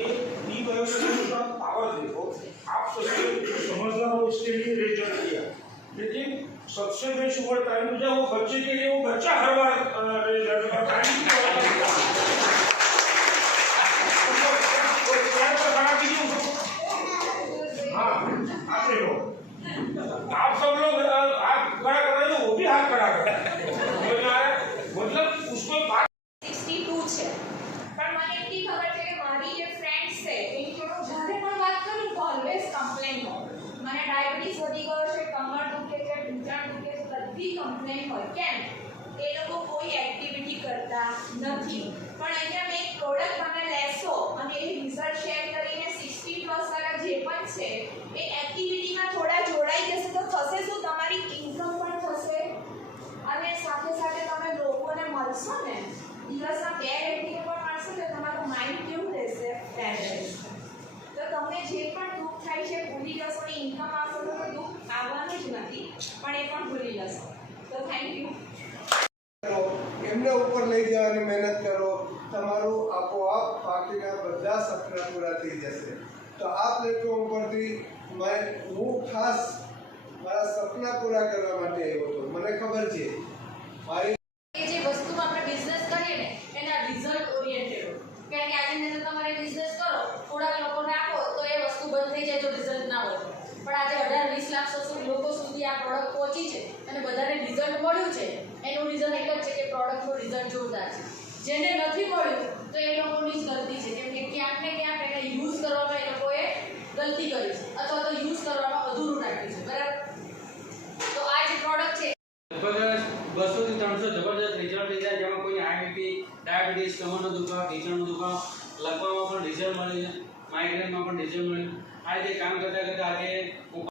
ये D biology का power देखो, आप सबसे समझदार हो इसके लिए रिजल्ट किया, लेकिन सबसे बेस्ट हुआ टाइम मुझे वो बच्चे के लिए, वो बच्चा हर बार रिजल्ट का टाइम हाँ आप देखो, आप सब लोग हाथ खड़ा कर रहे हो, वो भी हाथ खड़ा कर रहे हैं, मतलब उसको 62 છે પણ મને એટલી ખબર છે કે મારી જે ફ્રેન્ડ્સ છે એની જોડે જ્યારે પણ વાત કરું તો ઓલવેઝ કમ્પ્લેન હોય, મને ડાયાબિટીસ વધી ગયો છે, કમર દુખે છે, ઢૂંઢણ દુખે છે, બધી કમ્પ્લેન હોય. કેમ? એ લોકો કોઈ એક્ટિવિટી કરતા નથી. પણ અહીંયા મેં એક પ્રોડક્ટ મને લેશો અને એ રિઝલ્ટ શેર કરીને 60 પ્લસ વાળા જે પણ છે એ એક્ટિવિટીમાં થોડા જોડાઈ જશે તો થશે શું, તમારી ઇન્કમ પણ થશે અને સાથે સાથે તમે લોકોને મળશો ને, દિવસના 2 વ્યક્તિને પણ મળશો તો તમારું માઇન્ડ કેવું રહેશે? ફ્રેશ રહેશે. તો તમને જે પણ દુઃખ થાય છે ભૂલી જશો ને ઇન્કમ આવશે તો દુઃખ આવવાનું જ નથી, પણ એ પણ ભૂલી જશો. તો થેન્ક યુ. એમને ઉપર લઈ જવાની મહેનત કરો, તમારું આપોઆપ બાકીના બધા સપના પૂરા થઈ જશે. તો આ પ્લેટફોર્મ પરથી હું ખાસ મારા સપના પૂરા કરવા માટે આવ્યો હતો. મને ખબર છે મારી જે વસ્તુમાં આપણે બિઝનેસ કરીએ ને એના રિઝલ્ટ ઓરિએન્ટેડ હોય, કારણ કે આજે તમારે બિઝનેસ કરો, થોડા લોકોને આપો તો એ વસ્તુ બંધ થઈ જાય જો રિઝલ્ટ ના હોય. પણ આજે 18-20 લાખ લોકો સુધી આ પ્રોડક્ટ પહોંચી છે અને બધાને રિઝલ્ટ મળ્યું છે, એનું રીઝન એક જ છે કે પ્રોડક્ટનું રિઝલ્ટ જોરદાર છે. જેને નથી મળ્યું તો એ લોકોની જ ગલતી છે, કેમ કે ક્યાંક ને ક્યાંક એને યુઝ કરવામાં એ લોકોએ ગલતી કરી છે અથવા તો યુઝ કરવામાં અધૂરું રાખ્યું છે. બરાબર? તો આ જે પ્રોડક્ટ છે લગભગ 200 થી 300 જબરદસ્ત રિઝલ્ટ થઈ જાય, જેમાં કોઈ આઈબીપી, ડાયાબિટીસ, કમરનો દુખાવો, ઢીંચણનો દુખાવો, લકવામાં પણ રિઝલ્ટ મળે છે, માઇગ્રેનમાં પણ રિઝલ્ટ મળ્યું. આ જે કામ કરતા કરતા આજે